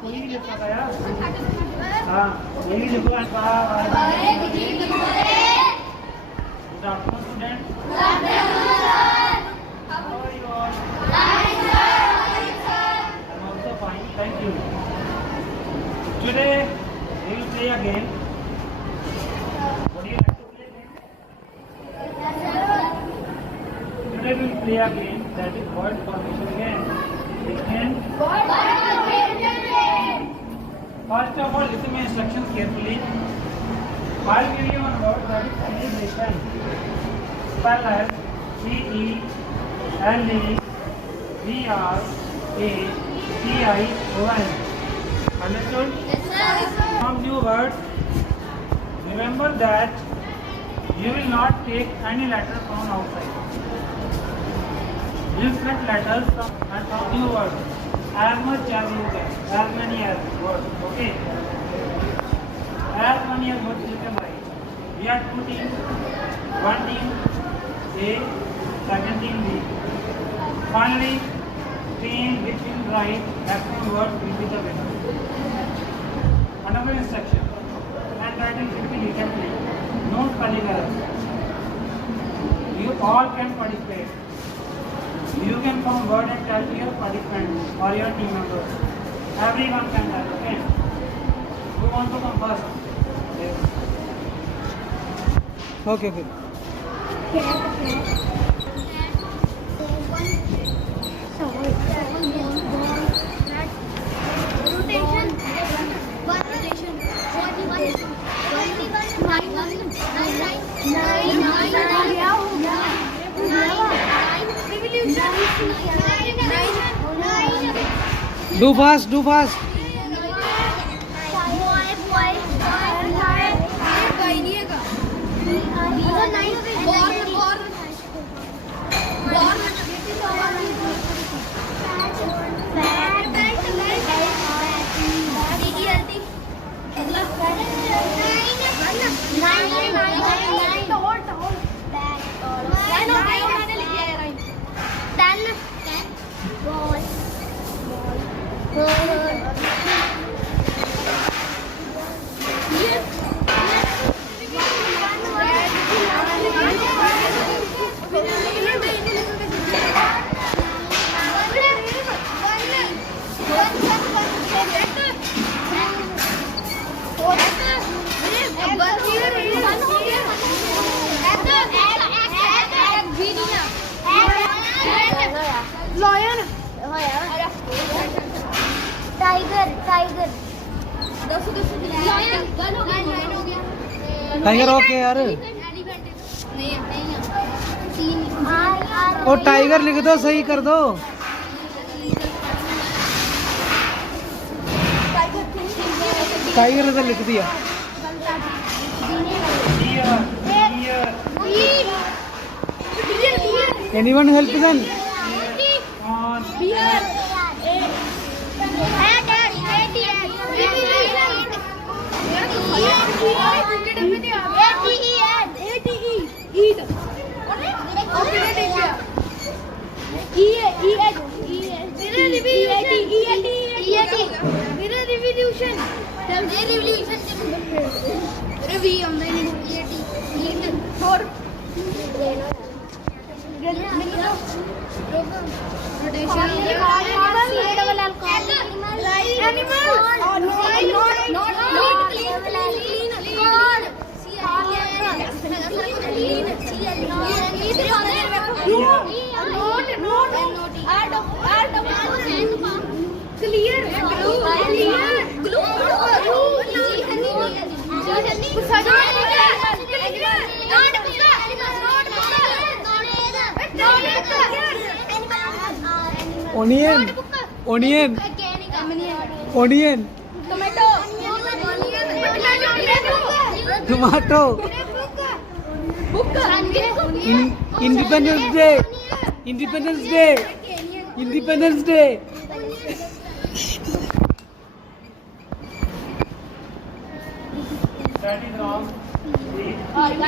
कोई भी लिखा था यार। हाँ यही लिखो। Good afternoon student. How are you all? I'm also fine, thank you. Today we will play a game. Would you like to play a game? Today we will play a game that is word formation game. First of all, listen my instructions carefully. I will give you one word that is celebration. Spell as celebration. Understood? Yes, sir. Some new words. Remember that you will not take any letter from outside. You select letters and some new words. As much as you can, as many as words, okay? As many as words you can write. We are two teams, one team A, second team B. Finally, team which will write maximum words will be the winner. Another instruction, handwriting should be neatly, no spelling errors. You all can participate. You can form word and tell your participants or your team members. Everyone can tell, okay? Who want to come first? Yes. Okay, okay. Do fast, do fast. Tiger okay यार। और tiger लिख दो, सही कर दो। Tiger इधर लिख दिया। Anyone help them? Onion, onion, onion, tomato, tomato independence day independence day independence day That is wrong. Are you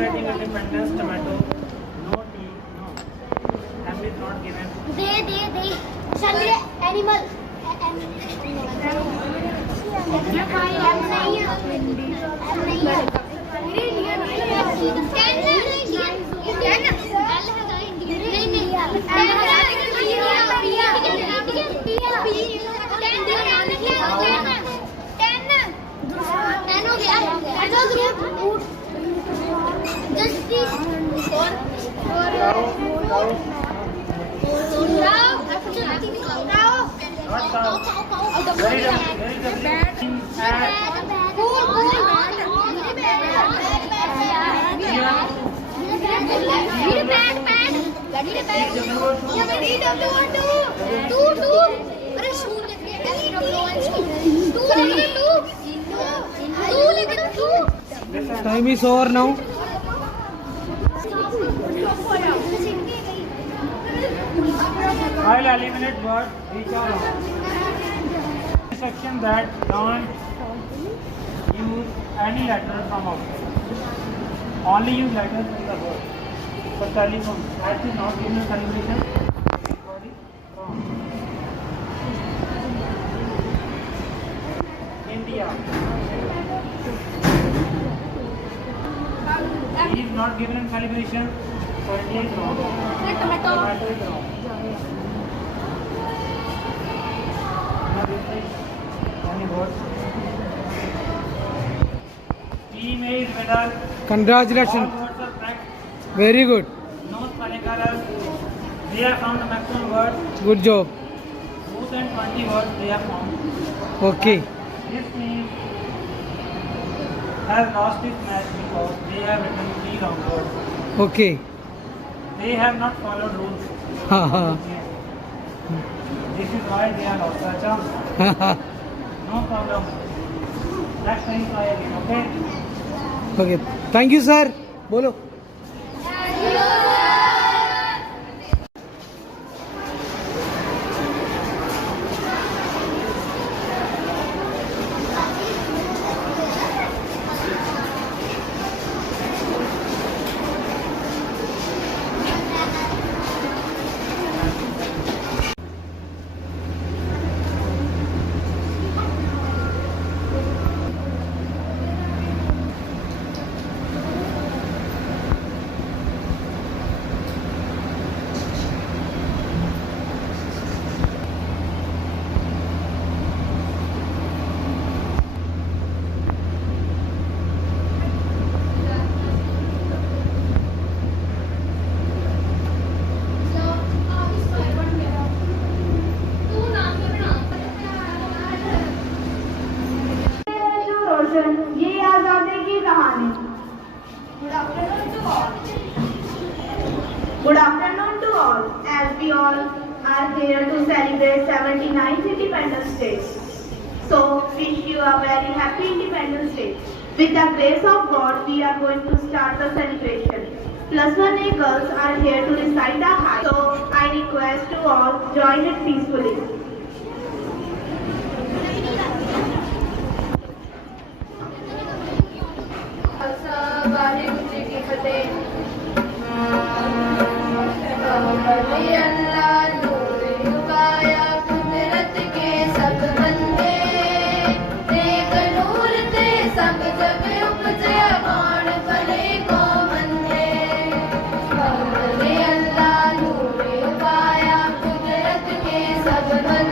writing independence tomato? No tea. No. M is not given. They. Animal. Very good. Time is over now I'll eliminate words which are wrong. Section that don't use any letter from outside. Only use letters in the word. For telephone, that is not given a calibration. Word is wrong. India. He is not given a calibration. So India is wrong. Tomato is wrong. Any words? Female medal. Congratulation All words are correct. Very good No spelling errors. We have found the maximum words. Good job More than 20 words we have found. Okay This team has lost this match because they have written 3 wrong words. Okay They have not followed rules. हाँ हाँ This is why they have lost their chance. No problem. Next time try again, okay? Okay thank you sir बोलो ये आजादी की कहानी Good afternoon to all. As we all are here to celebrate 79th Independence Day. So, wish you a very happy Independence Day. With the grace of God, we are going to start the celebration. Plus 1A girls are here to recite the hymn. So, I request to all join it peacefully. Waheguru ji की फतेह अल्लाह नूर उगाया कुदरत के सब बंदे देख नूर ते सब जग उपजया कौन भले को मंदे अल्लाह नूर उगाया कुदरत के सब बंदे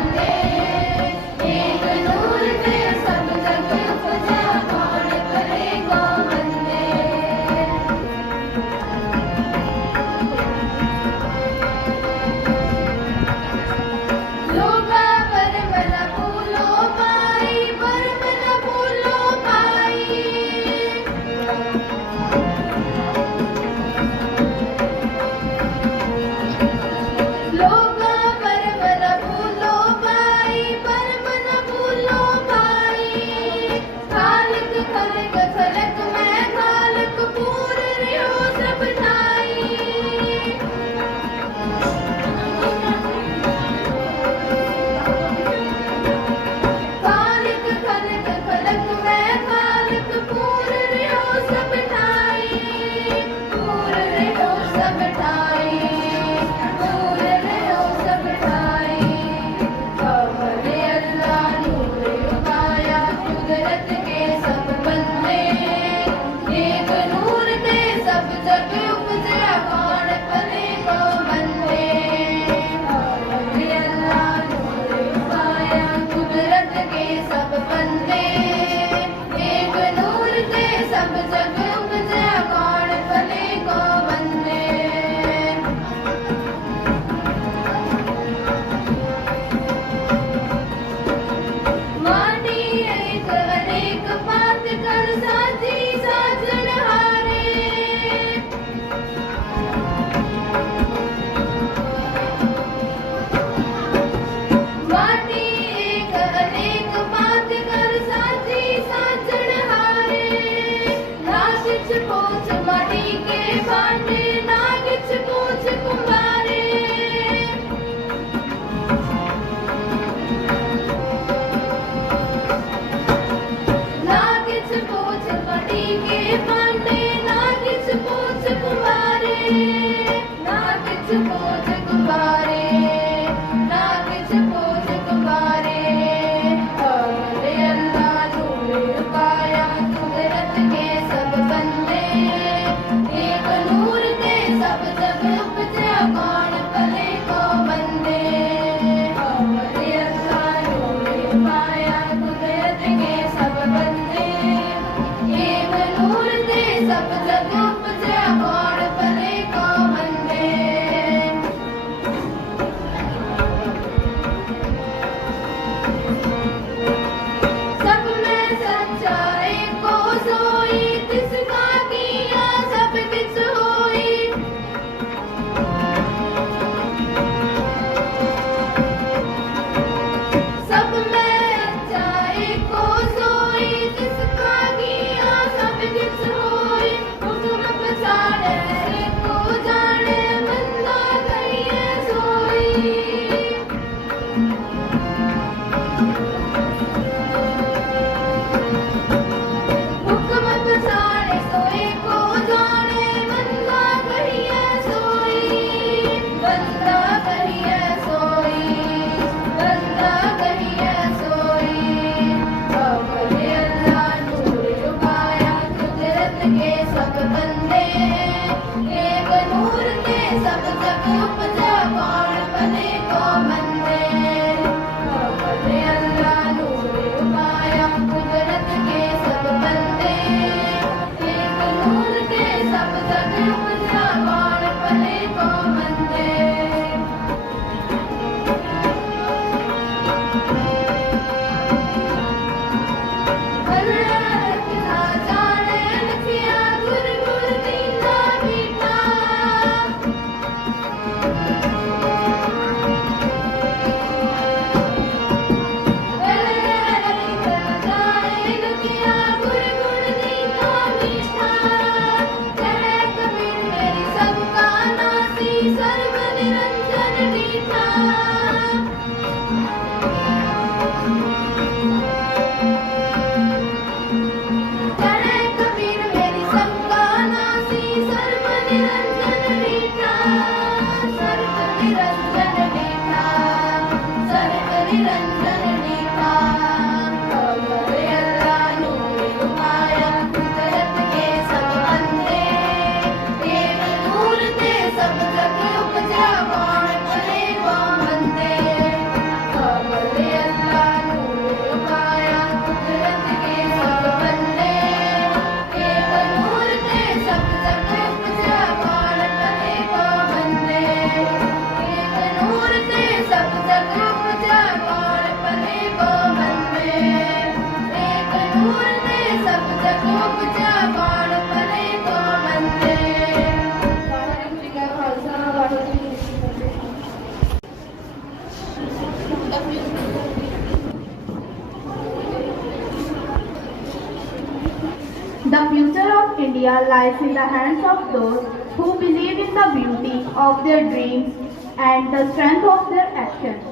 future of India lies in the hands of those who believe in the beauty of their dreams and the strength of their actions.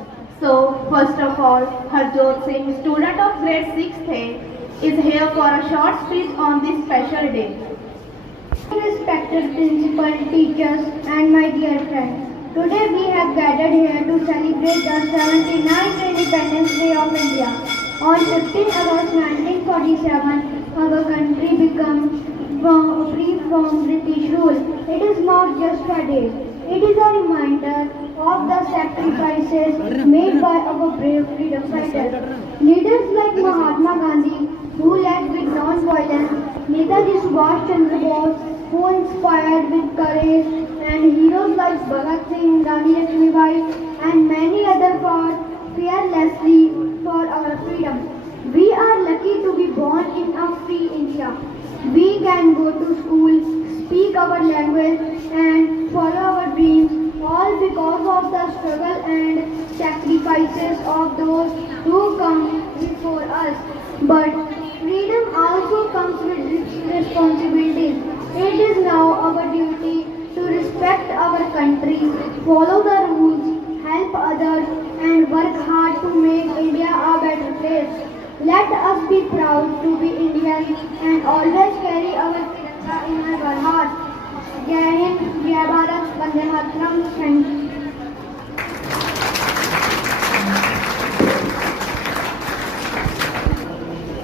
So, first of all, Harjot Singh, student of grade 6th A, is here for a short speech on this special day. Respected principal, teachers and my dear friends. Today we have gathered here to celebrate the 79th Independence Day of India. On 15 August 1947, our country became free from British rule. It is not just a day. It is a reminder of the sacrifices made by our brave freedom fighters. Leaders like Mahatma Gandhi, who led with non-violence, Netaji Subhash Chandra Bose, who inspired with courage, and heroes like Bhagat Singh, Rani Lakshmibai, and many others fought fearlessly for our freedom. We are lucky to be born in a free India. We can go to school, speak our language, and follow our dreams, all because of the struggle and sacrifices of those who come before us. But freedom also comes with responsibilities. It is now our duty to respect our country, follow the rules, help others, and work hard to make India a better place. Let us be proud to be Indian and always carry our Tiranga in our hearts. Jai Hind, Jai Bharat, Vande Mataram, thank you.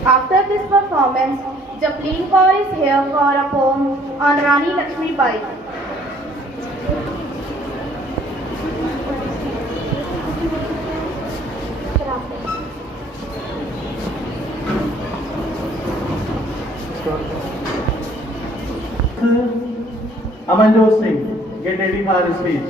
After this performance, Japleen Kaur is here for a poem on Rani Lakshmibai. Amanjot Singh, get ready for his speech.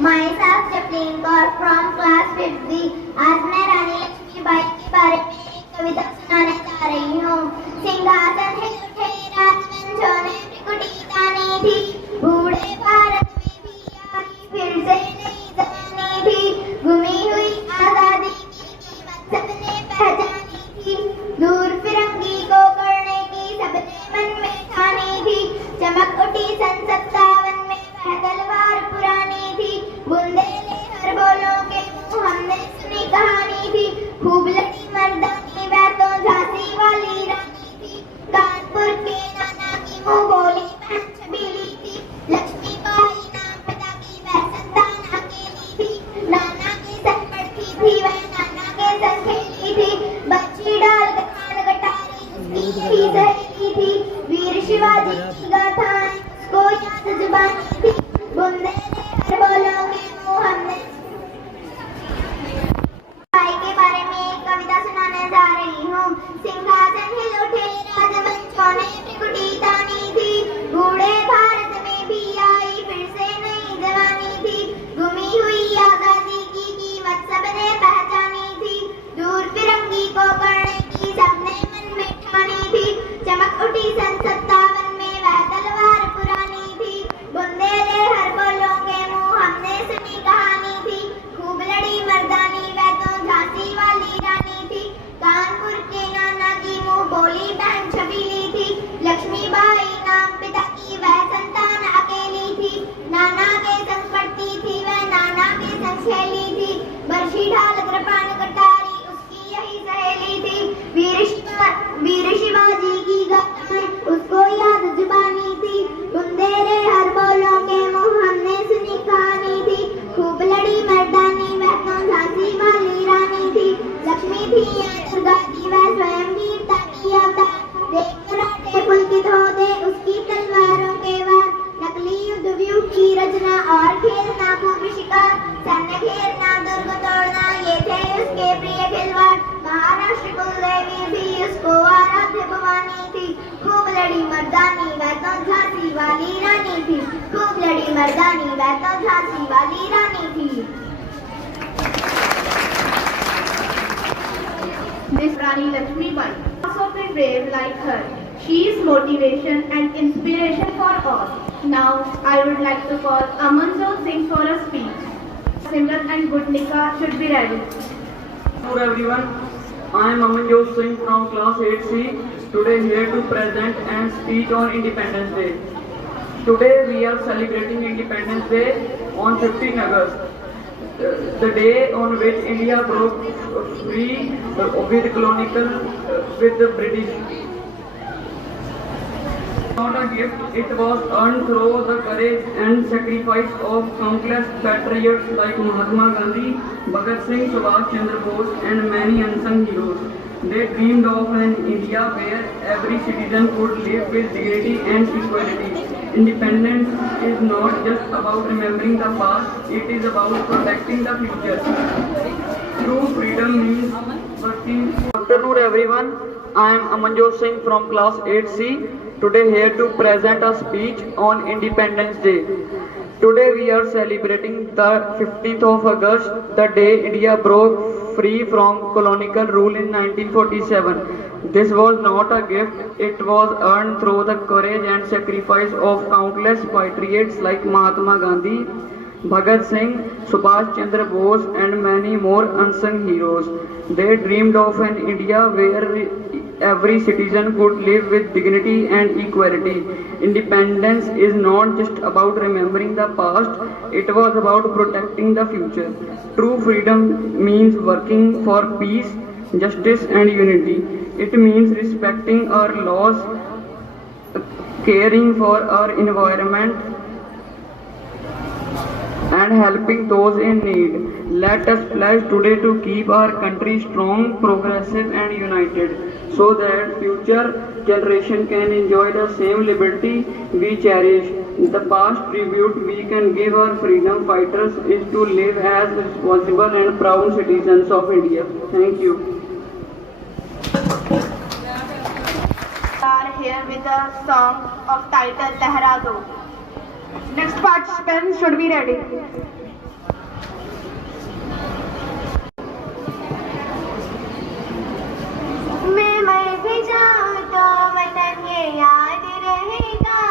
Myself Japleen Kaur from class 5th. आज मैं रानी लक्ष्मीबाई के बारे में एक कविता सुनाने जा रही हूँ। सिंहासन हिल उठे राजवंशों ने त्रिकुटी तानी थी, बूढ़े भारत में भी आई फिर से नई जवानी थी, गुमी हुई आजादी की कीमत सबने पहचानी थी, दूर फिरंगी को करने की सबने मन में ठानी थी, चमक उठी सन 57 में वह तलवार पुरानी थी, बुंदेले हर बोलों के मुंह हमने सुनी कहानी थी, खूब लड़ी मर्दानी वह तो झांसी वाली रानी थी, कानपुर के नाना की मुंह बोली बहन छबीली थी, लक्ष्मीबाई नाम पिता की वह संतान अकेली थी, नाना के संग पढ़ती थी वह नाना के संग खेली थी, बच्ची डाल गठान गटारी उसकी यही सहेली थी, वीर शिवाजी की गाथाएं उसको याद जुबानी थी, बुंदेले हर बोलों के मुंह हमने बाई के बारे में एक कविता सुनाने जा रही हूँ। सिंहासन हिल उठे राजवंशों ने त्रिकुटी तानी थी, बूढ़े भारत में भी आई फिर से नई जवानी थी, गुमी हुई आजादी की कीमत सबने पहचानी थी, दूर फिरंगी को करने की सबने मन में ठानी थी, चमक उठी सन 57 में वह तलवार पुरानी थी, बुंदेले हर बोलों के मुंह हमने सुनी कहानी थी, खूब लड़ी मर्दानी वह तो झांसी वाली रानी थी, कानपुर के नाना की मुंह बोली बहन छबीली थी, लक्ष्मीबाई नाम पिता की वह संतान अकेली थी, नाना के संग पढ़ती थी वह नाना के संग खेली थी, बरछी ढाल कृपाण कटारी उसकी यही सहेली थी, वीर शिवाजी की गाथाएं उसको याद जुबानी थी, बुंदेले हर बोलों के मुंह हमने सुनी कहानी थी, खूब लड़ी मर्दानी वह तो झांसी वाली रानी थी, लक्ष्मी थी या दुर्गा थी वह स्वयं वीरता की अवतार, देख कराटे पुलकित होते उसकी तलवारों के वार, नकली युद्ध व्यूह की रचना और खेलना खूब शिकार, सैन्य घेरना दुर्ग तोड़ना ये थे उसके प्रिय खिलवाड़, महाराष्ट्र कुलदेवी भी उसको आराध्य भवानी थी, खूब लड़ी मर्दानी वह तो झांसी वाली रानी थी, खूब लड़ी मर्दानी वह तो झांसी वाली रानी थी। Miss Rani Lakshmibai also be brave like her. She is motivation and inspiration for all. Now I would like to call Amanjot Singh for a speech. Simran and Gudnika should be ready. Hello everyone. I am Amanjot Singh from class 8C. Today here to present and speak on Independence Day. Today we are celebrating Independence Day on 15 August. The day on which India broke free with colonial with the British. Not a gift, it was earned through the courage and sacrifice of countless patriots like Mahatma Gandhi, Bhagat Singh, Subhash Chandra Bose and many unsung heroes. They dreamed of an India where every citizen could live with dignity and equality. Independence is not just about remembering the past, it is about protecting the future. True freedom means working. Good afternoon everyone, I am Amanjot Singh from class 8C. Today here to present a speech on Independence Day. Today we are celebrating the 15th of August, the day India broke free from colonial rule in 1947. This was not a gift, it was earned through the courage and sacrifice of countless patriots like Mahatma Gandhi, Bhagat Singh, Subhash Chandra Bose and many more unsung heroes. They dreamed of an India where every citizen could live with dignity and equality. Independence is not just about remembering the past, it was about protecting the future. True freedom means working for peace, justice and unity. It means respecting our laws, caring for our environment and helping those in need. Let us pledge today to keep our country strong, progressive and united, so that future generation can enjoy the same liberty we cherish. The past tribute we can give our freedom fighters is to live as responsible and proud citizens of India. Thank you. We are here with a song of title Lehra Do. Next participant should be ready. मैं मर भी जाऊं तो वतन ये याद रहेगा,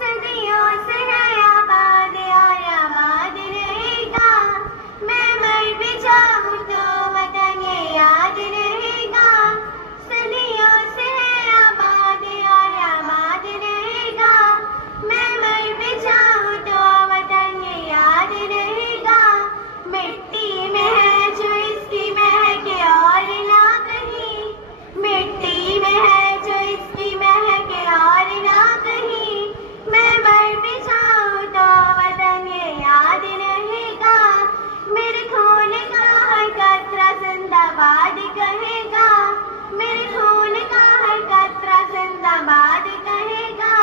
सदियों से है आबाद और आबाद रहेगा। मैं मर भी जाऊं तो वतन ये याद रहेगा, सदियों से है आबाद और आबाद रहेगा। मैं मर भी जाऊं तो वतन ये याद रहेगा, मिट्टी में है जो इसकी महक और ना कहीं, मिट्टी में है जो इसकी महक और ना कहीं। मैं मर भी जाऊं तो वतन ये याद रहेगा, मेरे खून का हर कतरा जिंदाबाद कहेगा, मेरे खून का हर कतरा जिंदाबाद कहेगा।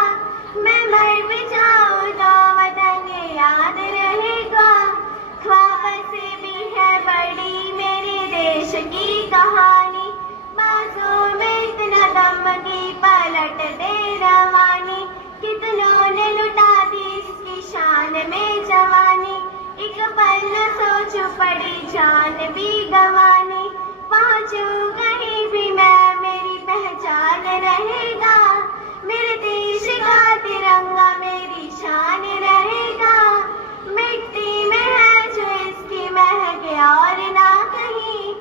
मैं मर भी जाऊं तो वतन ये याद रहेगा। ख्वाब से भी है बड़ी मेरे देश की कहानी, बाजों में इतना दम की पलट दे रवानी, कितनों ने लुटा दी इसकी शान में जवानी। एक पल न सोच पड़ी जान भी गंवानी, पहुंचूं कहीं भी मैं मेरी पहचान रहेगा, मेरे देश का तिरंगा मेरी शान रहेगा। मिट्टी में है जो इसकी महक और ना कहीं,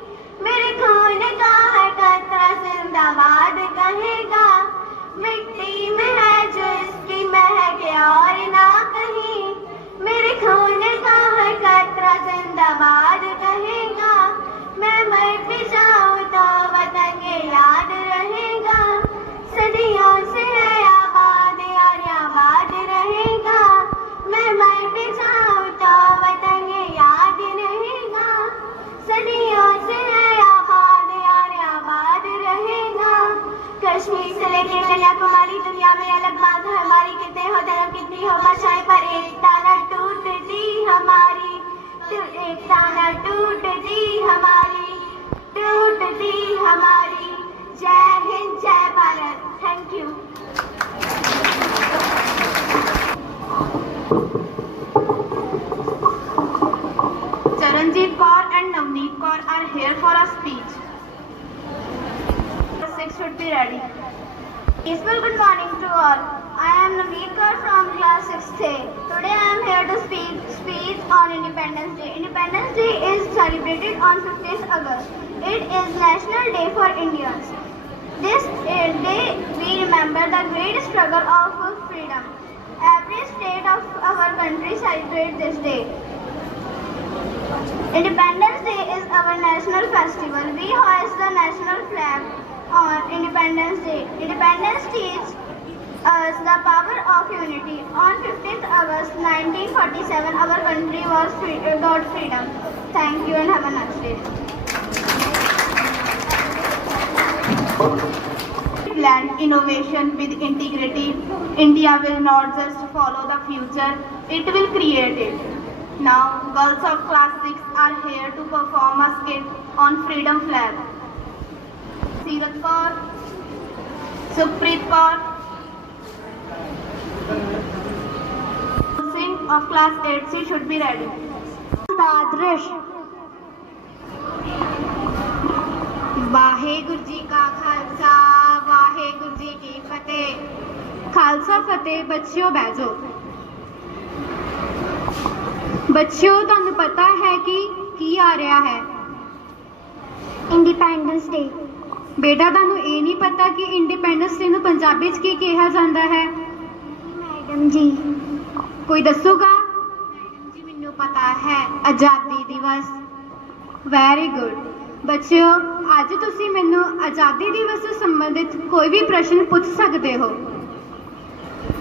मेरे खून का हर कतरा जिंदाबाद कहेगा। मिट्टी में है जो इसकी महक और ना कहीं, मेरे खून का हर कतरा जिंदाबाद कहेगा। मैं मर भी जाऊं तो वतन ये याद रहेगा, सदियों से है आबाद और आबाद रहेगा। मैं मर भी जाऊं तो वतन ये याद रहेगा, सदियों से है आबाद और आबाद रहेगा। कश्मीर से लेकर कन्याकुमारी दुनिया में अलग बात है हमारी, कितने हो धर्म कितनी हो भाषाएं पर एकता न टूटती हमारी, एकता न टूटती हमारी, टूटती हमारी। जय हिंद जय Bharat. Thank you. Charanjeet Kaur and Navneet Kaur are here for a speech. 6 should be ready. Peaceful good morning to all. I am Navneet Kaur from class 6th A. Today I am here to speak on Independence Day. Independence Day is celebrated on 15th August. It is National Day for Indians. This day we remember the great struggle of freedom. Every state of our country celebrates this day. Independence Day is our national festival. We hoist the national flag on Independence Day. Independence teaches us the power of unity. On 15th August 1947, our country got freedom. Thank you and have a nice day. Blend innovation with integrity. India will not just follow the future, it will create it. Now, girls of class 6 are here to perform a skit on freedom flag. Seerat Kaur, Sukhpreet Kaur, Singh of class 8C should be ready. Dadrish. Waheguru ji ਕਾ ਖਾਲਸਾ ਵਾਹਿਗੁਰੂ ਜੀ ਕੀ ਫਤਿਹ। ਖਾਲਸਾ ਫਤਿਹ। ਬੱਚਿਓ ਬਹਿ ਜਾਓ। ਬੱਚਿਓ ਤੁਹਾਨੂੰ ਪਤਾ ਹੈ ਕਿ ਕੀ ਆ ਰਿਹਾ ਹੈ? ਇੰਡੀਪੈਂਡੈਂਸ ਡੇ। ਬੇਟਾ ਤੁਹਾਨੂੰ ਇਹ ਨਹੀਂ ਪਤਾ ਕਿ ਇੰਡੀਪੈਂਡੈਂਸ ਡੇ ਨੂੰ ਪੰਜਾਬੀ 'ਚ ਕੀ ਕਿਹਾ ਜਾਂਦਾ ਹੈ? ਮੈਡਮ ਜੀ। ਕੋਈ ਦੱਸੂਗਾ? ਮੈਡਮ ਜੀ ਮੈਨੂੰ ਪਤਾ ਹੈ, ਆਜ਼ਾਦੀ ਦਿਵਸ। Very good. ਬੱਚਿਓ ਅੱਜ ਤੁਸੀਂ ਮੈਨੂੰ ਆਜ਼ਾਦੀ ਦਿਵਸ ਤੋਂ ਸੰਬੰਧਿਤ ਕੋਈ ਵੀ ਪ੍ਰਸ਼ਨ ਪੁੱਛ ਸਕਦੇ ਹੋ।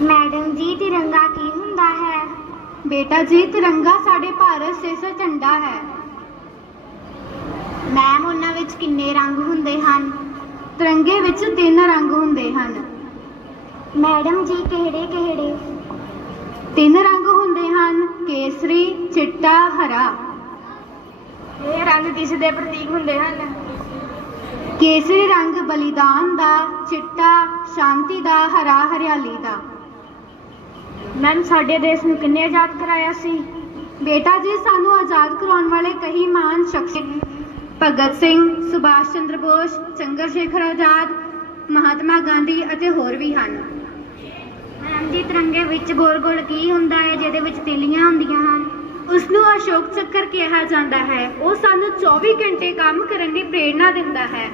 ਮੈਡਮ ਜੀ ਤਿਰੰਗਾ ਕੀ ਹੁੰਦਾ ਹੈ? ਬੇਟਾ ਜੀ ਤਿਰੰਗਾ ਸਾਡੇ ਭਾਰਤ ਦੇਸ਼ ਦਾ ਝੰਡਾ ਹੈ। ਮੈਮ ਉਹਨਾਂ ਵਿੱਚ ਕਿੰਨੇ ਰੰਗ ਹੁੰਦੇ ਹਨ? ਤਿਰੰਗੇ ਵਿੱਚ 3 ਰੰਗ ਹੁੰਦੇ ਹਨ। ਮੈਡਮ ਜੀ ਕਿਹੜੇ ਕਿਹੜੇ? 3 ਰੰਗ ਹੁੰਦੇ ਹਨ, ਕੇਸਰੀ, ਚਿੱਟਾ, ਹਰਾ। ਇਹ ਰੰਗ ਕਿਸ ਦੇ ਪ੍ਰਤੀਕ ਹੁੰਦੇ ਹਨ? ਕੇਸਰੀ ਰੰਗ ਬਲੀਦਾਨ ਦਾ, ਚਿੱਟਾ ਸ਼ਾਂਤੀ ਦਾ, ਹਰਾ ਹਰਿਆਲੀ ਦਾ। ਮੈਮ ਸਾਡੇ ਦੇਸ਼ ਨੂੰ ਕਿੰਨੇ ਆਜ਼ਾਦ ਕਰਾਇਆ ਸੀ? ਬੇਟਾ ਜੀ ਸਾਨੂੰ ਆਜ਼ਾਦ ਕਰਾਉਣ ਵਾਲੇ ਕਈ ਮਹਾਨ ਸ਼ਖਸੀਅਤ ਭਗਤ ਸਿੰਘ, ਸੁਭਾਸ਼ ਚੰਦਰ ਬੋਸ, ਚੰਦਰ ਸ਼ੇਖਰ ਆਜ਼ਾਦ, ਮਹਾਤਮਾ ਗਾਂਧੀ ਅਤੇ ਹੋਰ ਵੀ ਹਨ। ਮੈਮ ਜੀ ਤਿਰੰਗੇ ਵਿੱਚ ਗੋਲ ਗੋਲ ਕੀ ਹੁੰਦਾ ਹੈ ਜਿਹਦੇ ਵਿੱਚ ਤਿੱਲੀਆਂ ਹੁੰਦੀਆਂ ਹਨ? ਉਸ ਨੂੰ ਅਸ਼ੋਕ ਚੱਕਰ ਕਿਹਾ ਜਾਂਦਾ ਹੈ। ਉਹ ਸਾਨੂੰ 24 ਘੰਟੇ ਕੰਮ ਕਰਨ ਦੀ ਪ੍ਰੇਰਣਾ ਦਿੰਦਾ ਹੈ।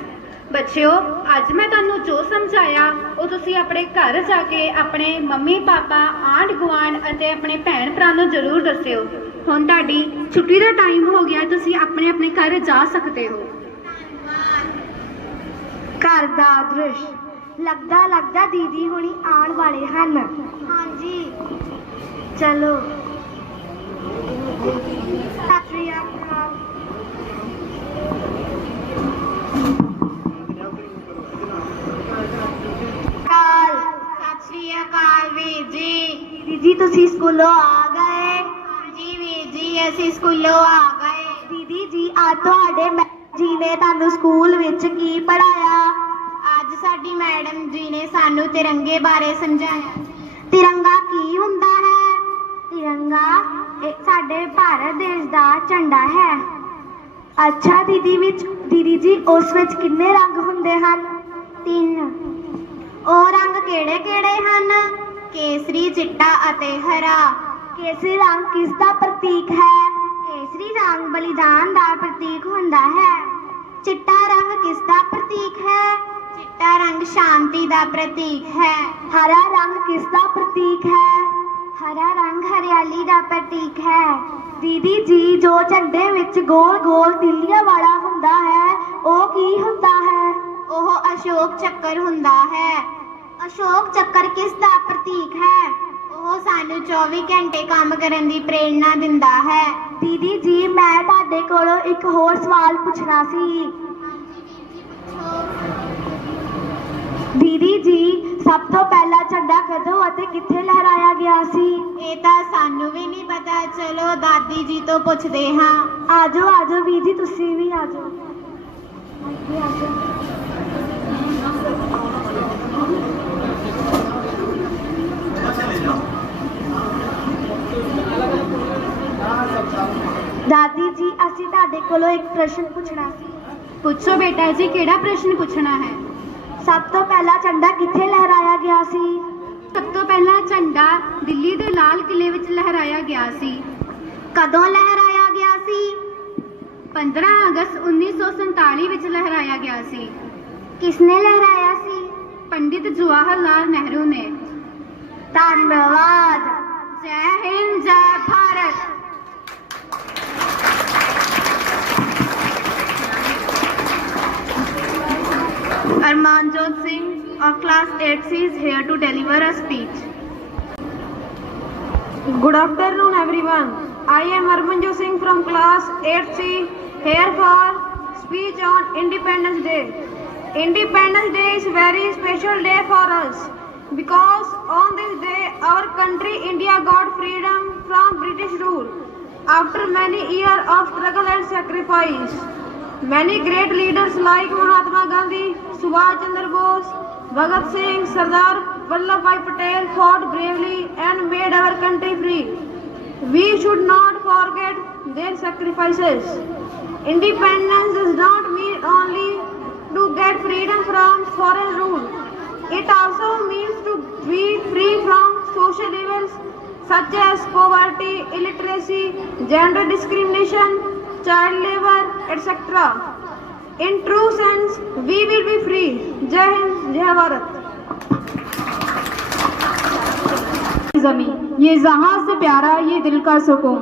ਬੱਚਿਓ ਅੱਜ ਮੈਂ ਤੁਹਾਨੂੰ ਜੋ ਸਮਝਾਇਆ ਉਹ ਤੁਸੀਂ ਆਪਣੇ ਘਰ ਜਾ ਕੇ ਆਪਣੇ ਮੰਮੀ ਪਾਪਾ, ਆਂਢ ਗੁਆਂਢ ਅਤੇ ਆਪਣੇ ਭੈਣ ਭਰਾ ਨੂੰ ਜ਼ਰੂਰ ਦੱਸਿਓ। ਹੁਣ ਤੁਹਾਡੀ ਛੁੱਟੀ ਦਾ ਟਾਈਮ ਹੋ ਗਿਆ, ਤੁਸੀਂ ਆਪਣੇ ਆਪਣੇ ਘਰ ਜਾ ਸਕਦੇ ਹੋ। ਘਰ ਦਾ ਦ੍ਰਿਸ਼ ਲੱਗਦਾ ਦੀਦੀ ਹੁਣੀ ਆਉਣ ਵਾਲੇ ਹਨ। ਹਾਂਜੀ ਚਲੋ। ਸਤਿ ਸ਼੍ਰੀ ਅਕਾਲ। ਸਤਿ ਸ਼੍ਰੀ ਅਕਾਲ ਵੀਰ ਜੀ। ਦੀਦੀ ਤੁਸੀਂ ਸਕੂਲੋਂ ਆ ਗਏ? ਹਾਂਜੀ ਵੀਰ ਜੀ ਅਸੀਂ ਸਕੂਲੋਂ ਆ ਗਏ। ਦੀਦੀ ਜੀ ਅੱਜ ਤੁਹਾਡੇ ਮੈਡਮ ਜੀ ਨੇ ਤੁਹਾਨੂੰ ਸਕੂਲ ਵਿੱਚ ਕੀ ਪੜ੍ਹਾਇਆ? ਅੱਜ ਸਾਡੀ ਮੈਡਮ ਜੀ ਨੇ ਸਾਨੂੰ ਤਿਰੰਗੇ ਬਾਰੇ ਸਮਝਾਇਆ। ਤਿਰੰਗਾ ਕੀ ਹੁੰਦਾ ਹੈ? ਤਿਰੰਗਾ ਸਾਡੇ ਭਾਰਤ ਦੇਸ਼ ਦਾ ਝੰਡਾ ਹੈ। ਅੱਛਾ ਦੀਦੀ ਜੀ ਉਸ ਵਿੱਚ ਕਿੰਨੇ ਰੰਗ ਹੁੰਦੇ ਹਨ? 3। ਉਹ ਰੰਗ ਕਿਹੜੇ ਕਿਹੜੇ ਹਨ? ਕੇਸਰੀ, ਚਿੱਟਾ ਅਤੇ ਹਰਾ। ਕੇਸਰੀ ਰੰਗ ਕਿਸ ਦਾ ਪ੍ਰਤੀਕ ਹੈ? ਕੇਸਰੀ ਰੰਗ ਬਲੀਦਾਨ ਦਾ ਪ੍ਰਤੀਕ ਹੁੰਦਾ ਹੈ। ਚਿੱਟਾ ਰੰਗ ਕਿਸ ਦਾ ਪ੍ਰਤੀਕ ਹੈ? ਚਿੱਟਾ ਰੰਗ ਸ਼ਾਂਤੀ ਦਾ ਪ੍ਰਤੀਕ ਹੈ। ਹਰਾ ਰੰਗ ਕਿਸ ਦਾ ਪ੍ਰਤੀਕ ਹੈ? ਹਰਾ ਰੰਗ ਹਰਿਆਲੀ ਦਾ ਪ੍ਰਤੀਕ ਹੈ। ਦੀਦੀ ਜੀ ਜੋ ਝੰਡੇ ਵਿੱਚ ਗੋਲ ਗੋਲ ਤਿੱਲੀਆਂ ਵਾਲਾ ਹੁੰਦਾ ਹੈ ਉਹ ਕੀ ਹੁੰਦਾ ਹੈ? ਉਹ ਅਸ਼ੋਕ ਚੱਕਰ ਹੁੰਦਾ ਹੈ। ਅਸ਼ੋਕ ਚੱਕਰ ਕਿਸ ਦਾ ਪ੍ਰਤੀਕ ਹੈ? ਉਹ ਸਾਨੂੰ 24 ਘੰਟੇ ਕੰਮ ਕਰਨ ਦੀ ਪ੍ਰੇਰਣਾ ਦਿੰਦਾ ਹੈ। ਦੀਦੀ ਜੀ ਮੈਂ ਤੁਹਾਡੇ ਕੋਲੋਂ ਇੱਕ ਹੋਰ ਸਵਾਲ ਪੁੱਛਣਾ ਸੀ। ਦੀਦੀ ਜੀ ਸਭ ਤੋਂ ਪਹਿਲਾ ਝੰਡਾ ਕਦੋਂ ਅਤੇ ਕਿੱਥੇ ਲਹਿਰਾਇਆ ਗਿਆ ਸੀ? ਇਹ ਤਾਂ ਸਾਨੂੰ ਵੀ ਨਹੀਂ ਪਤਾ, ਚਲੋ ਦਾਦੀ ਜੀ ਤੋਂ ਪੁੱਛਦੇ ਹਾਂ। ਆਜੋ ਵੀਰ ਜੀ ਤੁਸੀਂ ਵੀ ਆਜੋ। ਦਾਦੀ ਜੀ ਅਸੀਂ ਤੁਹਾਡੇ ਕੋਲੋਂ ਇੱਕ ਪ੍ਰਸ਼ਨ ਪੁੱਛਣਾ ਸੀ। ਪੁੱਛੋ ਬੇਟਾ ਜੀ, ਕਿਹੜਾ ਪ੍ਰਸ਼ਨ ਪੁੱਛਣਾ ਹੈ? ਸਭ ਤੋਂ ਪਹਿਲਾ ਝੰਡਾ ਕਿੱਥੇ ਲਹਿਰਾਇਆ ਗਿਆ ਸੀ? ਸਭ ਤੋਂ ਪਹਿਲਾਂ ਝੰਡਾ ਦਿੱਲੀ ਦੇ ਲਾਲ ਕਿਲੇ ਵਿੱਚ ਲਹਿਰਾਇਆ ਗਿਆ ਸੀ। ਕਦੋਂ ਲਹਿਰਾਇਆ ਗਿਆ ਸੀ? 15 अगस्त 1947 ਵਿੱਚ ਲਹਿਰਾਇਆ ਗਿਆ ਸੀ। किसने लहराया सी? पंडित जवाहर लाल नेहरू ने। धन्यवाद। जय हिंद, जय Bharat. Armanjot Singh of class 8C is here to deliver a speech. Good afternoon everyone. I am Armanjot Singh from class 8C here for speech on Independence Day. Independence Day is very special day for us because on this day our country India got freedom from British rule after many years of struggle and sacrifice. Many great leaders like Mahatma Gandhi, Subhash Chandra Bose, Bhagat Singh, Sardar Vallabhbhai Patel fought bravely and made our country free. We should not forget their sacrifices. Independence does not mean only to get freedom from foreign rule. It also means to be free from social evils such as poverty, illiteracy, gender discrimination, child labor, etc. In true sense, we will be free. Jai Hind, Jai Bharat. जमी ये जहां से प्यारा ये दिल का सुकून।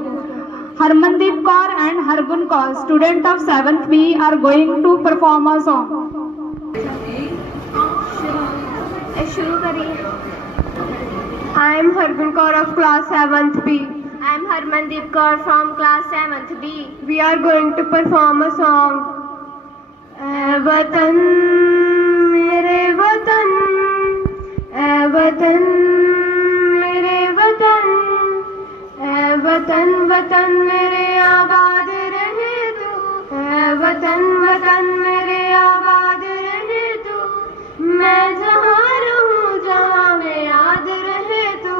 Harmandeep Kaur and Hargun Kaur, student of 7th B, are going to perform a song. शुरू करिए। I am Hargun Kaur of class 7th B. I am Harmandeep Kaur from class 7th B. We are going to perform a song. ऐ वतन मेरे वतन, ऐ वतन मेरे वतन, ऐ वतन वतन मेरे आबाद रहे तू, ऐ वतन वतन मेरे आबाद रहे तू, मैं जहाँ रहूँ जहाँ में याद रहे तू,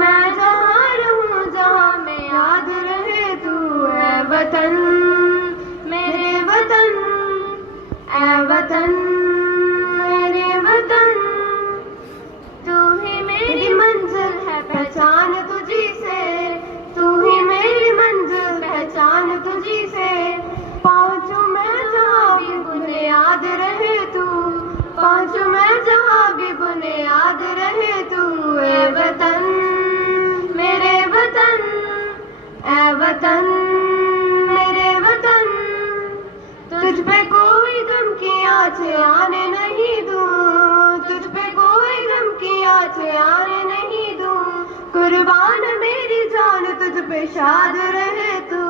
मैं जहाँ रहूँ जहाँ में याद रहे तू, ऐ वतन मेरे वतन, ऐ वतन मेरे वतन, तू ही मेरी मंजिल है पहचान तुझी से, तू ही मेरी मंजिल पहचान तुझी से, पहुँचूं मैं जहाँ भी बुनियाद रहे तू, पहुँचूं मैं जहाँ भी बुनियाद रहे तू, ऐ वतन मेरे वतन, ऐ वतन मेरे वतन, तुझ पे कोई गम की आँच आने नहीं दूँ, तुझ पे कोई गम की आँच आने नहीं दूँ, कुर्बान मेरी जान तुझ पे शाद रहे तू,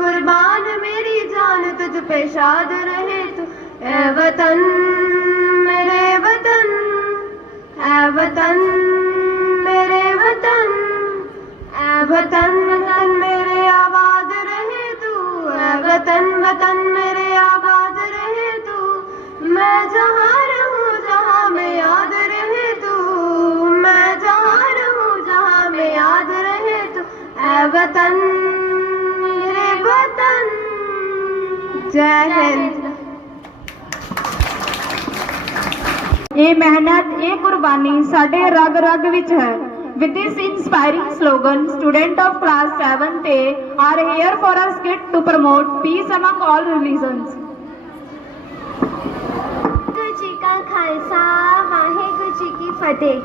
कुर्बान मेरी जान तुझ पे शाद रहे तू, ऐ वतन मेरे वतन, ऐ वतन मेरे वतन, ऐ वतन वतन मेरे आबाद रहे तू, ऐ वतन वतन मेरे आबाद रहे तू, मैं जहाँ रहूँ जहाँ में याद रहे तू, मैं जहाँ रहूँ जहाँ में याद रहे तू, ऐ वतन मेरे वतन। जय हिंद। ये मेहनत ये कुर्बानी साडे रग रग विच है। With this inspiring slogan, students of class 7th A are here for a skit to promote peace among all religions. Waheguru ji ਕਾ ਖਾਲਸਾ ਵਾਹਿਗੁਰੂ ਜੀ ਕੀ ਫਤਿਹ।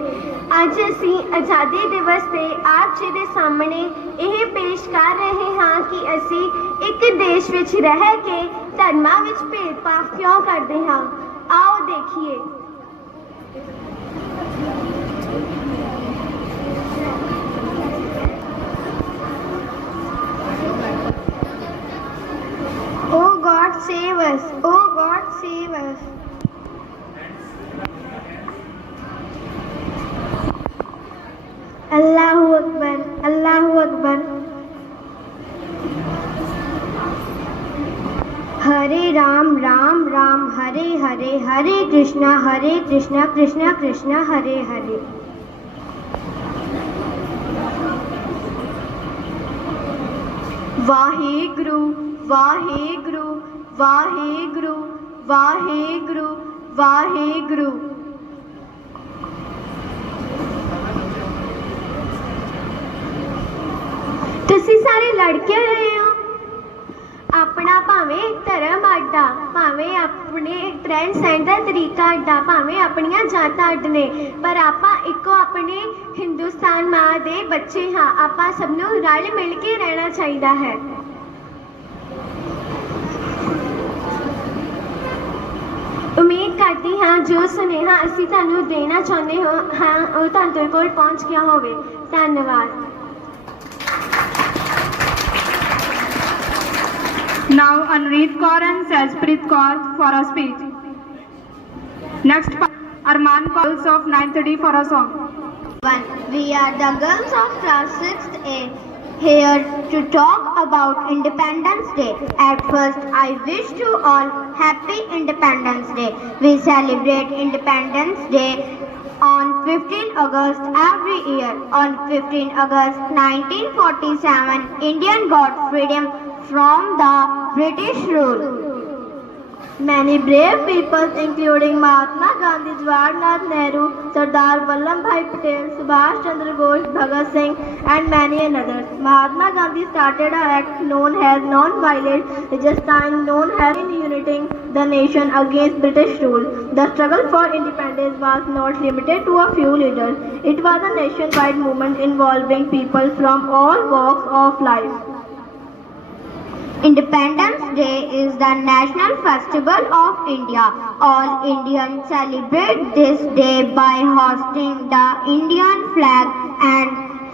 ਅੱਜ ਅਸੀਂ ਆਜ਼ਾਦੀ ਦਿਵਸ ਤੇ ਆਪ ਜੀ ਦੇ ਸਾਹਮਣੇ ਇਹ ਪੇਸ਼ ਕਰ ਰਹੇ ਹਾਂ ਕਿ ਅਸੀਂ ਇੱਕ ਦੇਸ਼ ਵਿੱਚ ਰਹਿ ਕੇ ਧਰਮਾਂ ਵਿੱਚ ਭੇਦਭਾਵ ਕਿਉਂ ਕਰਦੇ ਹਾਂ। ਆਓ ਦੇਖੀਏ। Oh God, save us! Oh God, save us! Allahu Akbar! Allahu Akbar! Hare Ram, Ram Ram, Hare Hare, Hare Krishna, Krishna Krishna, Hare Hare. Waheguru Waheguru Waheguru Waheguru Waheguru. ਤੁਸੀਂ ਸਾਰੇ ਲੜ ਕਿਉਂ ਰਹੇ ਹੋ? अपना भावें धर्म अड्डा, भावें अपने रहन सहन का तरीका अड्डा, भावें अपनियां जातां अड्ड ने, पर आपां इक्को अपने हिंदुस्तान मां दे बच्चे हाँ। आपां सबनूं रल मिल के रहना चाहिदा है। उम्मीद करती हाँ जो सुनेहा असीं तुहानूं देना चाहुंदे हाँ ਉਹ ਤੁਹਾਡੇ ਕੋਲ पहुंच गया होवे। धन्यवाद। Now Anreet Kaur and Sajpreet Kaur for a speech. Next, Arman Girls of 9th D for a song. 1. We are the girls of class 6th A, here to talk about Independence Day. At first, I wish you all happy Independence Day. We celebrate Independence Day on 15 August every year. On 15 August 1947, India got freedom from the British rule. Many brave people, including Mahatma Gandhi, Jawaharlal Nehru, Sardar Vallabhbhai Patel, Subhash Chandra Bose, Bhagat Singh, and many others. Mahatma Gandhi started an act known as non-violent resistance, known as uniting the nation against British rule. The struggle for independence was not limited to a few leaders. It was a nationwide movement involving people from all walks of life. Independence Day is the national festival of India. All Indians celebrate this day by hoisting the Indian flag and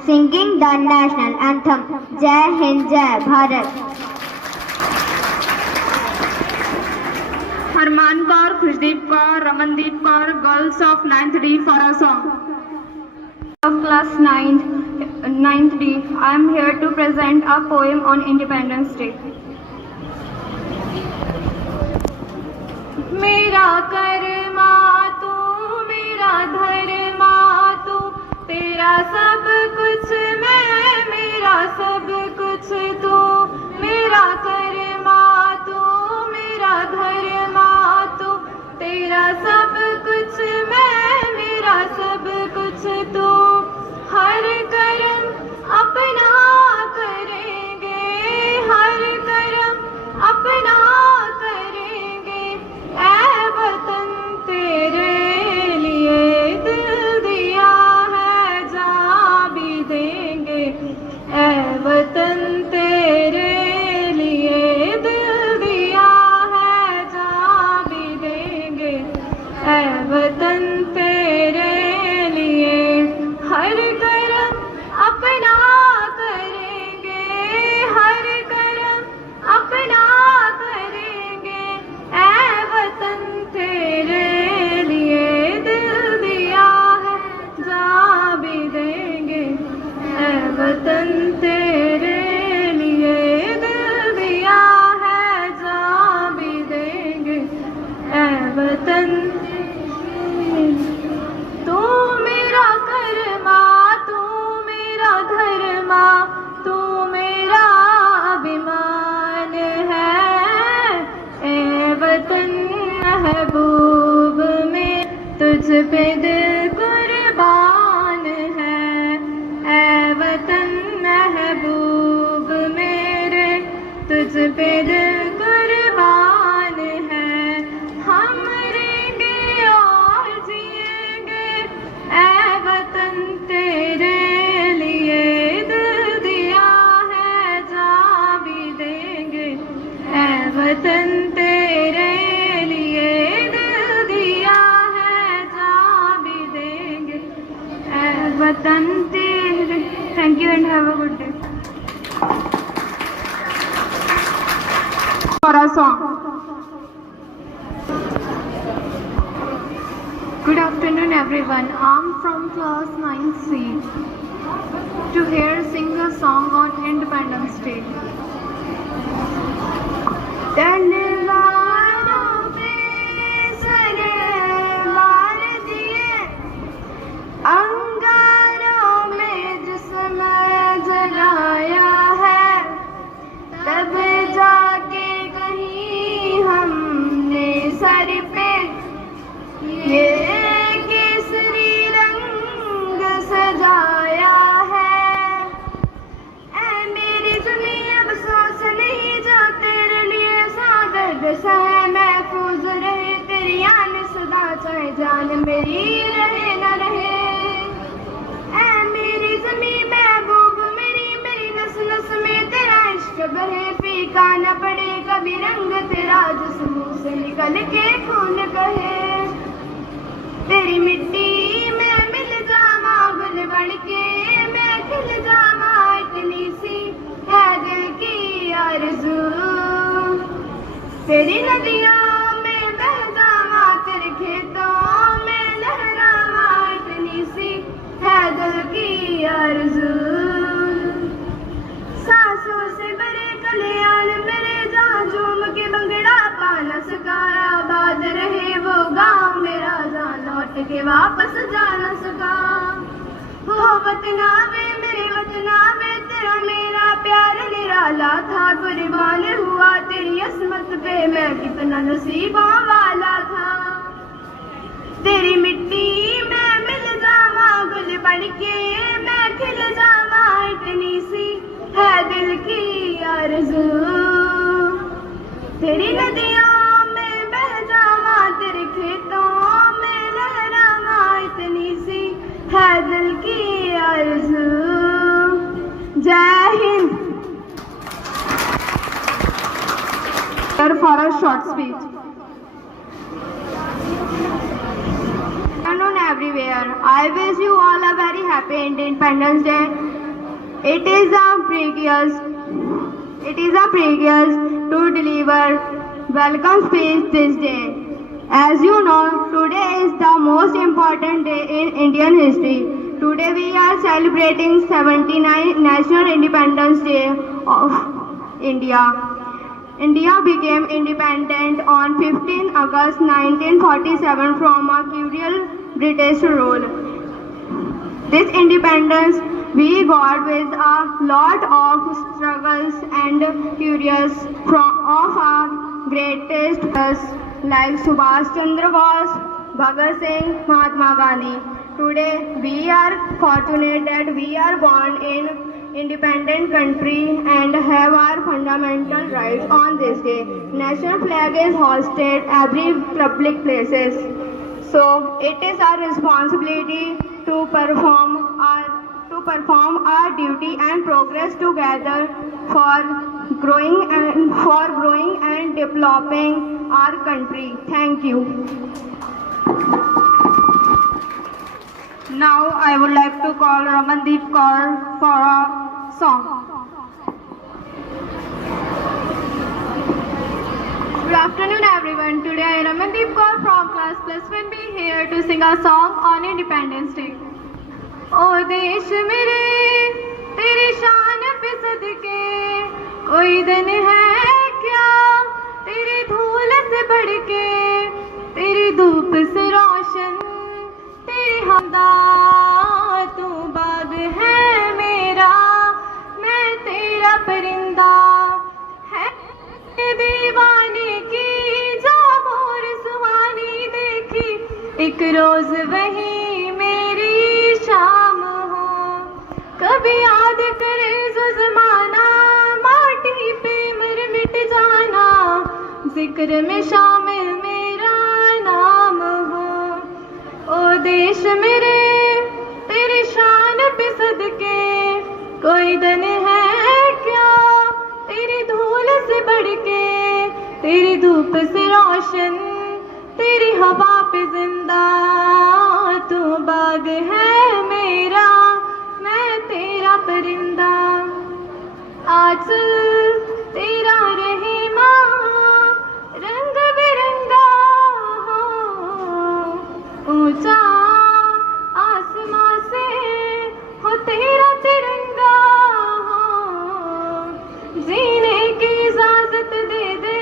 singing the national anthem. Jai Hind, Jai Bharat. Arman Kaur, Khushdeep Kaur, Ramandeep Kaur, girls of 9th D for a song. Of class 9th D, I am here to present a poem on Independence Day. मेरा कर्मा तू, मेरा धर्मा तू, तेरा सब कुछ मैं, मेरा सब कुछ तू। मेरा कर्मा तू, मेरा धर्मा तू, तेरा सब कुछ मैं, मेरा सब कुछ तू। हर कर्म अपना करेंगे, हर कर्म अपना करेंगे, ऐ वतन तेरे लिए दिल दिया है जा भी देंगे। ऐ वतन तेरे लिए दिल दिया है जा भी देंगे। ऐ वतन तेरे लिए हर कर्म अपना करेंगे, हर कर्म अपना करेंगे। ऐ वतन तेरे लिए दिल दिया है जा भी देंगे। ऐ वतन तेरे लिए दिल दिया है जा भी देंगे। ऐ वतन तू मेरा कर्मा, तू मेरा धर्मा, तू मेरा अभिमान है। ए वतन महबूब में तुझ पे दिल कुर्बान है। ए वतन महबूब मेरे तुझ पे दिल कुर्बान है। हम मरेंगे और जिएंगे, ऐ वतन तेरे लिए दिल दिया है जा भी देंगे। ऐ वतन तेरे लिए दिल दिया है जा भी देंगे। ऐ वतन तेरे। Thank you and have a good day. For a song. Good afternoon everyone. I'm from class 9C to here sing a song on Independence Day. तलवारों पे सलवार दिए, अंगारों में जिस्म जलाया है, तब जाके कहीं हमने सर पे ये केसरी रंग सजाया है। ऐ मेरी दुनिया अब सांस नहीं जा तेरे सहे महफूज रहे तेरी आन सदा, चाहे जान मेरी रहे न रहे। ऐ मेरी ज़मीं महबूब मेरी, मेरी नस नस में तेरा इश्क बहे, फीका न पड़े कभी रंग तेरा जिस्म से निकल के खून कहे। तेरी मिट्टी में मिल जावा गुल बन के, मैं खिल जावा इतनी सी है दिल की आरज़ू। तेरी नदियों में बह जावा तेरे खेतों में लहरावा इतनी सी है दिल की आरज़ू। सांसों से भरे कल्याण मेरे जहाँ झूम के बंगड़ा पा न सका, आबाद रहे वो गाँव मेरा जहाँ लौट के वापस जा न सका। हो वतना में मेरे वतना में तेरा मेरा प्यार निराला था, कुर्बान हुआ तेरी असमत पे मैं कितना नसीबों वाला था। तेरी मिट्टी में मिल जावा गुल बन के, मैं खिल जावा इतनी सी है दिल की आरज़ू। तेरी नदियों में बह जावा तेरे खेतों में लहरावा इतनी सी है दिल की आरज़ू। जय Hind. For a short speech. Afternoon everywhere. I wish you all a very happy Independence Day. It is a previous to deliver welcome speech this day. As you know, today is the most important day in Indian history. Today we are celebrating 79th National Independence Day of India. India became independent on 15 August 1947 from a cruel British rule. This independence we got with a lot of struggles and curious of our greatest leaders like Subhash Chandra Bose, Bhagat Singh, Mahatma Gandhi. Today we are fortunate that we are born in independent country and have our fundamental rights on this day. National flag is hoisted every public places. So it is our responsibility to perform our duty and progress together for growing and developing our country. Thank you. Now I would like to call Ramandeep Kaur for a song. Good afternoon everyone. Today I am Ramandeep Kaur from class plus 1B here to sing a song on Independence Day. ओ देश मेरे तेरी शान पे सदके कोई दिन है क्या, तेरी धूल से बढ़ के तेरी धूप से रोशन तेरी हमदा तू बाग है मेरा, मैं तेरा परिंदा है दीवाने की जो मोर सुहानी देखी, एक रोज वही मेरी शाम हो। कभी याद करे जो जमाना माटी पे मर मिट जाना, जिक्र में शामिल मेरा नाम हो। ओ देश मेरे तेरी शान पे सदके कोई दिन है क्या, तेरी धूल से बढ़ के तेरी धूप से रोशन तेरी हवा पे जिंदा तू बाग है मेरा, मैं तेरा परिंदा। आज तेरा रहे माँ रंग बिरंगा हो, ऊंचा आसमां से हो तेरा तिरंगा हो। जीने की इजाजत दे दे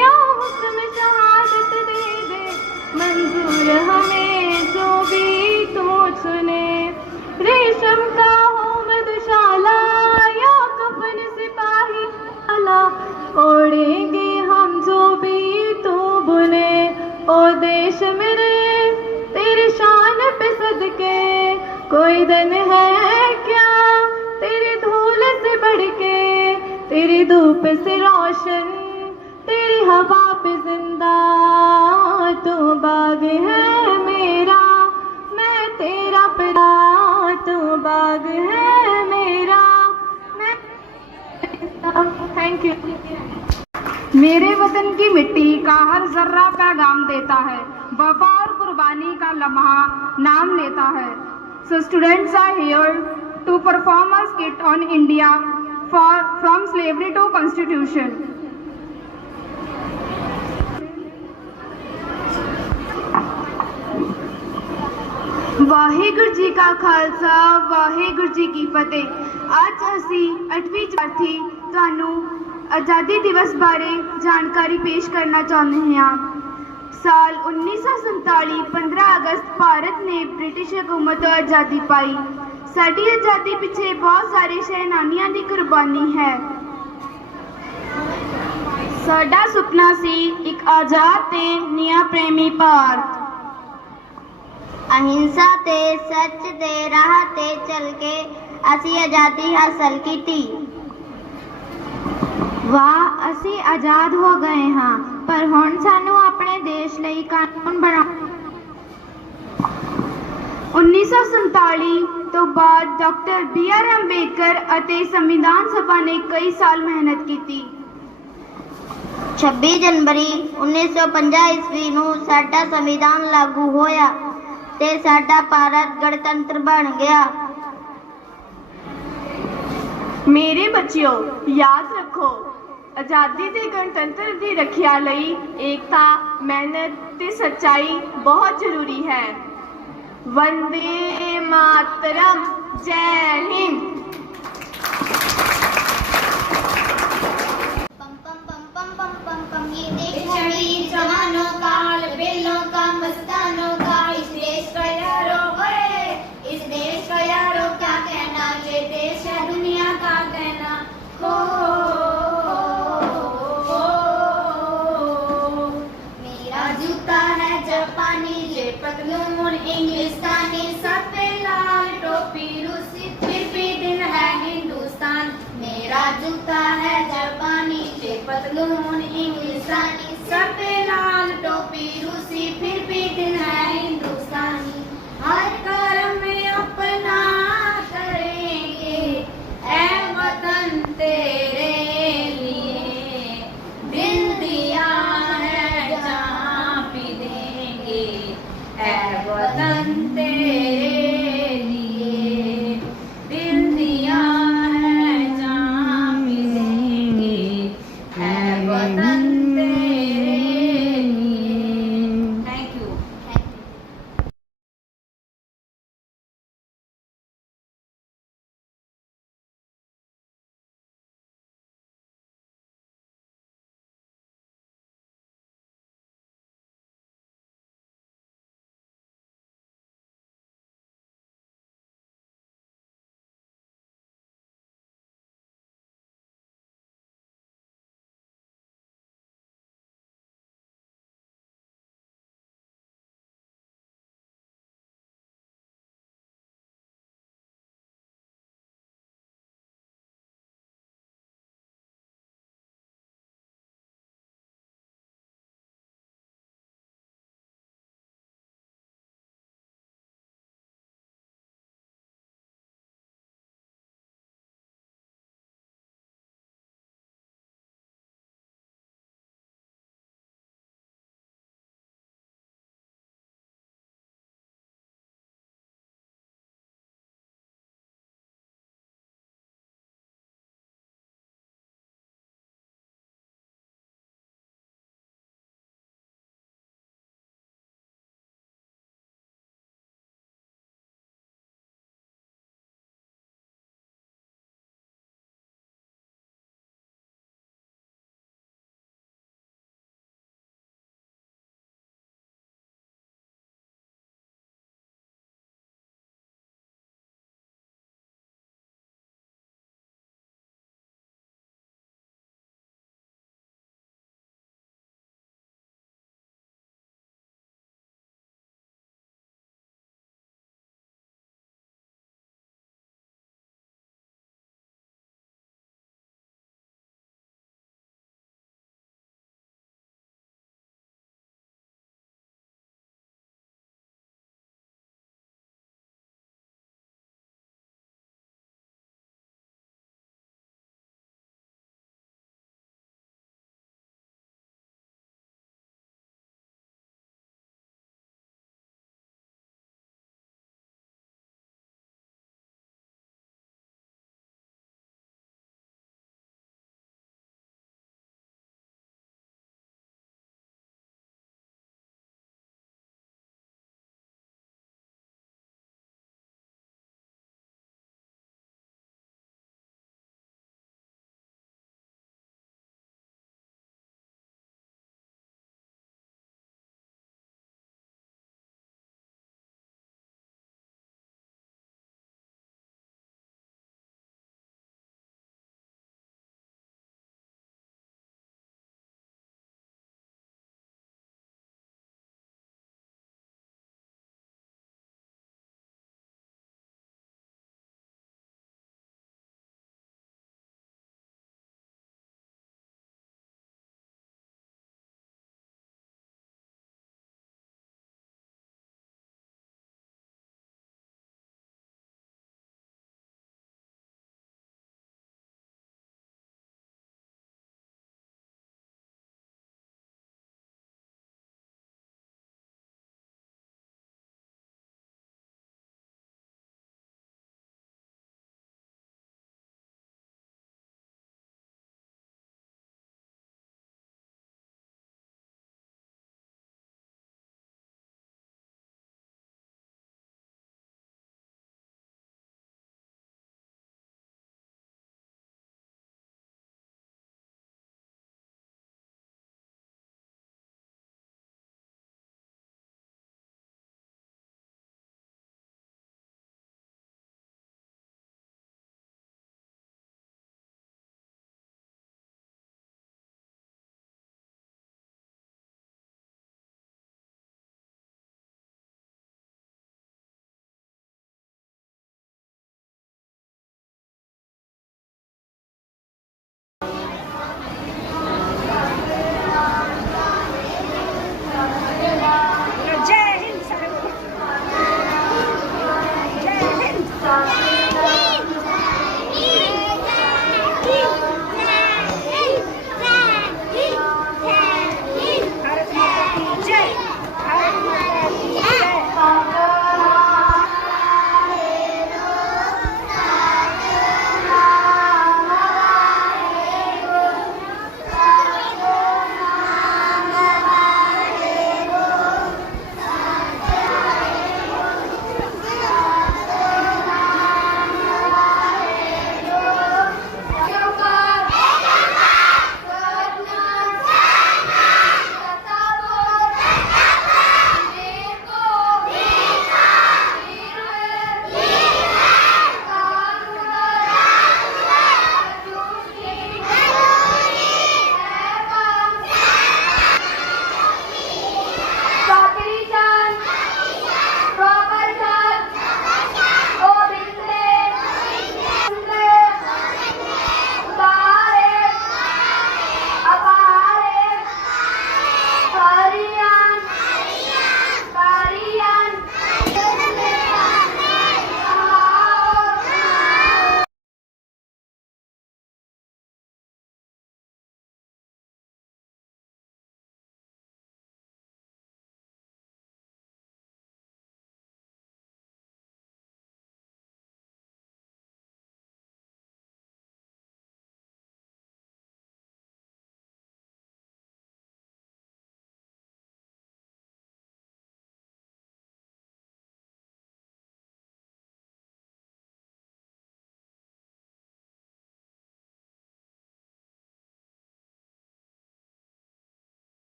या हुक्म शहादत दे दे, मंजूर हमें जो भी तू चुने। रेशम का हो मधुशाला या कफन सिपाही आला, ओढ़ेंगे हम जो भी तू बुने। ओ देश मेरे तेरी शान पे सदके कोई दिन है क्या, तेरी धूल से बढ़ के तेरी धूप से रोशन तेरी हवा पे जिंदा, तू बाग है मेरा, मैं तेरा पिता, तू बाग है मेरा, मैं। Thank you. मेरे वतन की मिट्टी का हर जर्रा पैगाम देता है, वफा और कुर्बानी का लम्हा नाम लेता है। So students are here to perform a skit on India from slavery to constitution. Waheguru ji ਕਾ ਖਾਲਸਾ, ਵਾਹਿਗੁਰੂ ਜੀ ਕੀ ਫਤਿਹ। ਅੱਜ ਅਸੀਂ 8ਵੀਂ ਵਿਦਿਆਰਥੀ ਤੁਹਾਨੂੰ ਆਜ਼ਾਦੀ ਦਿਵਸ ਬਾਰੇ ਜਾਣਕਾਰੀ ਪੇਸ਼ ਕਰਨਾ ਚਾਹੁੰਦੇ ਹਾਂ। साल 1947 15 अगस्त भारत ने ब्रिटिश हुकूमत ਤੋਂ आज़ादी पाई। साडी आज़ादी पिछे बहुत सारे सेनानियों की कुर्बानी है। साडा सुपना सी एक आज़ाद ते निया प्रेमी भारत। अहिंसा ते सच दे राह ते चल के असी आज़ादी हासिल की। वाह, असी आज़ाद हो गए हाँ, पर हुण सानू अपने देश लई कानून बना। 1947 तो बाद डॉक्टर BR अंबेडकर ਅਤੇ संविधान सभा ने कई साल मेहनत की। 26 जनवरी 1950 ईस्वी ਨੂੰ ਸਾਡਾ संविधान लागू होया ਤੇ ਸਾਡਾ ਭਾਰਤ गणतंत्र बन गया। मेरे बच्चों, याद रखो, आज़ादी ते गणतंत्र की रखिया लई एकता, मेहनत ते सच्चाई बहुत जरूरी है। वंदे मातरम। जय हिंद। पम पम पम पम पम पम पम ये देश वीर जवानों का, बेलों का, मस्तानों का, इस देश का यारो ओए, इस देश का यारो क्या कहना, ये देश है दुनिया का कहना। हो मेरा जूता है जापानी, ये पतलून इंग्लिस्तानी, सब पे लाल टोपी रूसी, फिर भी दिन है हिंदुस्तान। मेरा जूता है जापानी, ये पतलून इंग्लिस्तानी, सब पे लाल टोपी रूसी, फिर भी दिन है हिंदुस्तानी। हर कर्म में अपना करेंगे ऐ वतन तेरे लिए, दिल दिया है जहाँ भी देंगे ऐ वतन तेरे लिए, दिल दिया है जहाँ भी देंगे ऐ वतन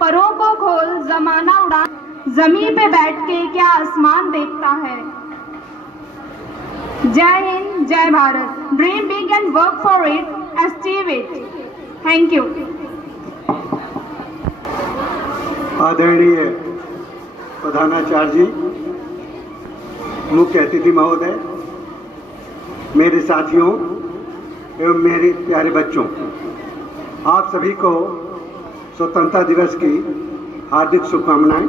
परों को खोल जमाना उड़ा, जमीन पे बैठ के क्या आसमान देखता है। जय हिंद, जय Bharat. Dream big and work for it, achieve it. Thank you. आदरणीय प्रधानाचार्य जी, मुख्य अतिथि महोदय, मेरे साथियों एवं मेरे प्यारे बच्चों, आप सभी को स्वतंत्रता दिवस की हार्दिक शुभकामनाएं।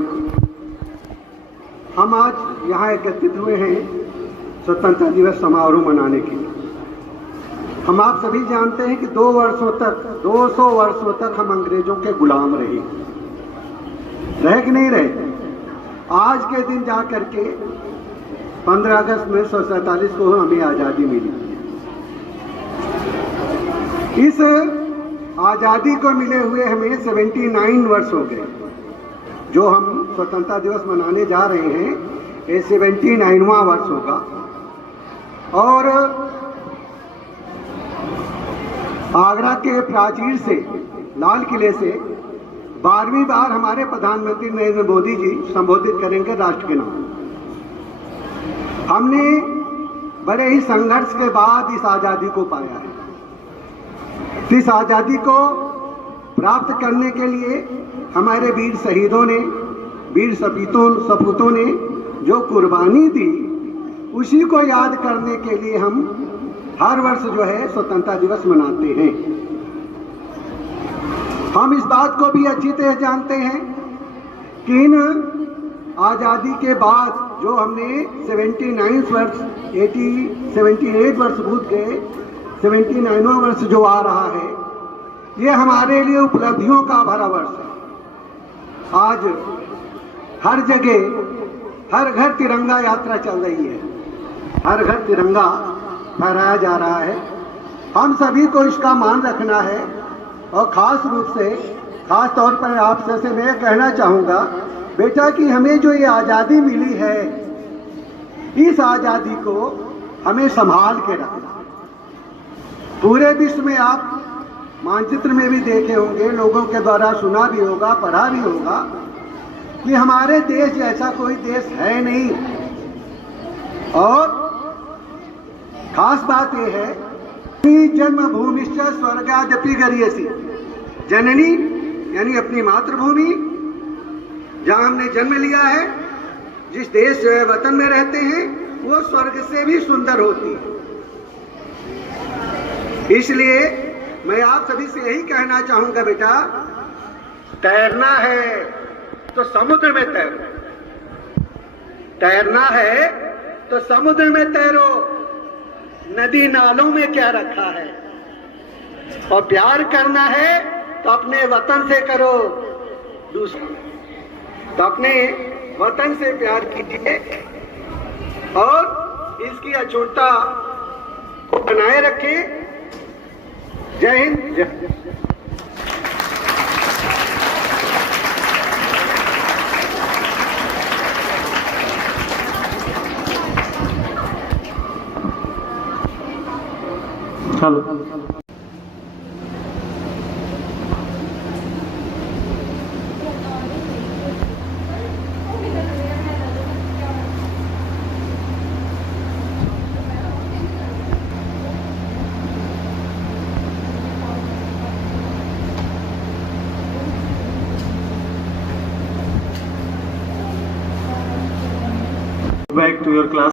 हम आज यहाँ एकत्रित हुए हैं स्वतंत्रता दिवस समारोह मनाने के लिए। हम आप सभी जानते हैं कि 200 वर्षों तक हम अंग्रेजों के गुलाम रहे कि नहीं रहे। आज के दिन जा करके 15 अगस्त 1947 को हमें आज़ादी मिली। इस आज़ादी को मिले हुए हमें 79 वर्ष हो गए। जो हम स्वतंत्रता दिवस मनाने जा रहे हैं ये 79वां वर्ष होगा। और आगरा के प्राचीर से, लाल किले से 12वीं बार हमारे प्रधानमंत्री नरेंद्र मोदी जी संबोधित करेंगे राष्ट्र के नाम। हमने बड़े ही संघर्ष के बाद इस आज़ादी को पाया है। इस आज़ादी को प्राप्त करने के लिए हमारे वीर शहीदों ने, वीर सपूतों ने जो कुर्बानी दी, उसी को याद करने के लिए हम हर वर्ष जो है स्वतंत्रता दिवस मनाते हैं। हम इस बात को भी अच्छी तरह जानते हैं कि इन आज़ादी के बाद जो हमने 78 वर्ष भूत गए, 79वां वर्ष जो आ रहा है, ये हमारे लिए उपलब्धियों का भरा वर्ष है। आज हर जगह, हर घर तिरंगा यात्रा चल रही है, हर घर तिरंगा फहराया जा रहा है। हम सभी को इसका मान रखना है और खास रूप से, खास तौर पर आप से मैं कहना चाहूँगा बेटा कि हमें जो ये आज़ादी मिली है, इस आज़ादी को हमें संभाल के रखना। पूरे विश्व में आप मानचित्र में भी देखे होंगे, लोगों के द्वारा सुना भी होगा, पढ़ा भी होगा कि हमारे देश जैसा कोई देश है नहीं। और खास बात यह है कि जन्मभूमिश्च स्वर्गादपि गरीयसी, जननी यानी अपनी मातृभूमि जहाँ हमने जन्म लिया है, जिस देश वतन में रहते हैं, वो स्वर्ग से भी सुंदर होती है। इसलिए मैं आप सभी से यही कहना चाहूंगा बेटा, तैरना है तो समुद्र में तैरो, तैरना है तो समुद्र में तैरो, नदी नालों में क्या रखा है। और प्यार करना है तो अपने वतन से करो, दूसरा तो अपने वतन से प्यार कीजिए और इसकी अछूतता को बनाए रखें। जय हिंद, जय hello. Back to your class.